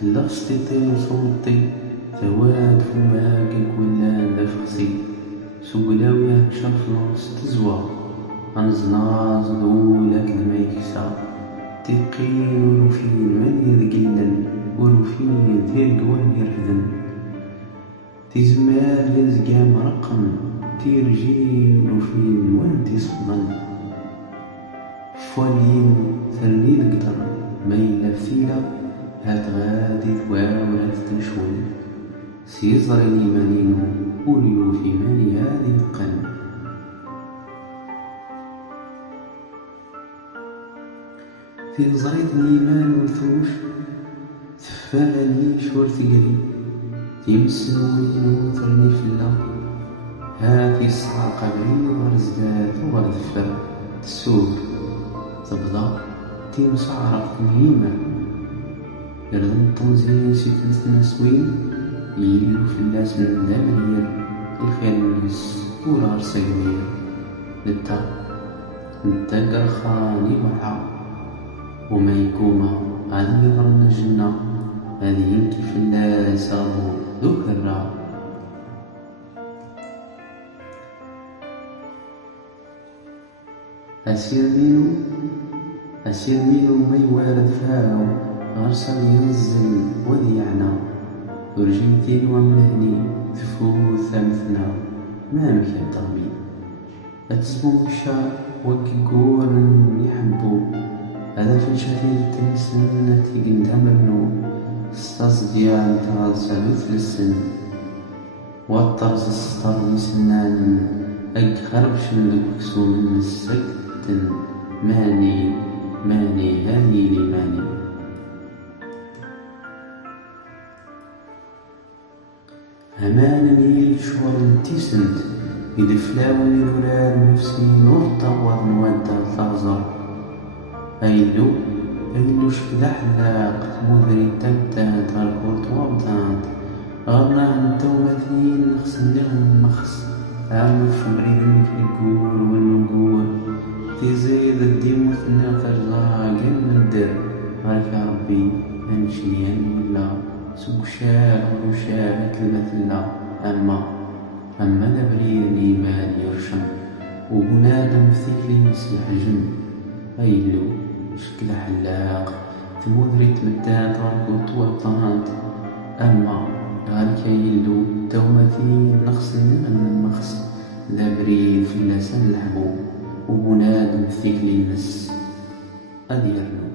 تلا خصتي صوتي ثواد فماكك ولا نفخسي سقلاوي هكشا فلوس تزوى غنزناز دولات الميكسا تيقين ولوفين من يذقلن ولوفين ديال قوان يرفدن تيزمار لزقام رقم تيرجي ولوفين وان تيصدن فواليم ثرني القدر ما إلا فثيلة هات غادي ثواولا تنشون سيزري مانينو وليو في ماني هادي قن في زريت نيمان ورثوش ثفاني شور ثقلي تيمسنوني ثرني فلا هاتي الصعر قبري ورزدات وردفا تسوق تبدا تيمسعرق مهيمة يردن طنزين سيكلت نسوين يلو فلاس من دامرير الخير نلس ولا رسا كبير نتا خاني مرحا وما يكوما غادي يضرنا الجنة غادي يمكي فلاس أبو ذوك الرا أسير مينو ما يوارد فاو غرسا ينزل وذيعنا ورجيتين ومهني تفوت ثامثنا ما مكان طغبي أتزبو مشا وكيقول يحبو هذا في الشهيد تنسن تيقن تمرنو ستاز ديال تغالسالوث للسن والطرز السطر يسنان أك خربش من الكسو من السكتن ماني هاني لي ماني همانني شور تيسنت يدفلاوني الولاد نفسي نورطا ونوانتا ثازر أيلو شكدا حلاق مدري تبتات غالكورت وابتات غرنا انت ومثين نخصن لهم مخص عامل فمريدني في القول والنقول تزيد الديموت ناخر لاقل من الدر غالك يا ربي هنشيان ولا سوق شاب وشاب كلمة الله أما دبري الإيمان يرشم وبنادم ثقلي يسلحجم أيلو شكل حلاق تمودري تمتات غالك وطوطات أما غالك يلو تومتي نقص من المخص دبري في اللسان لحبو وبنادم ثقلي نس أديرنو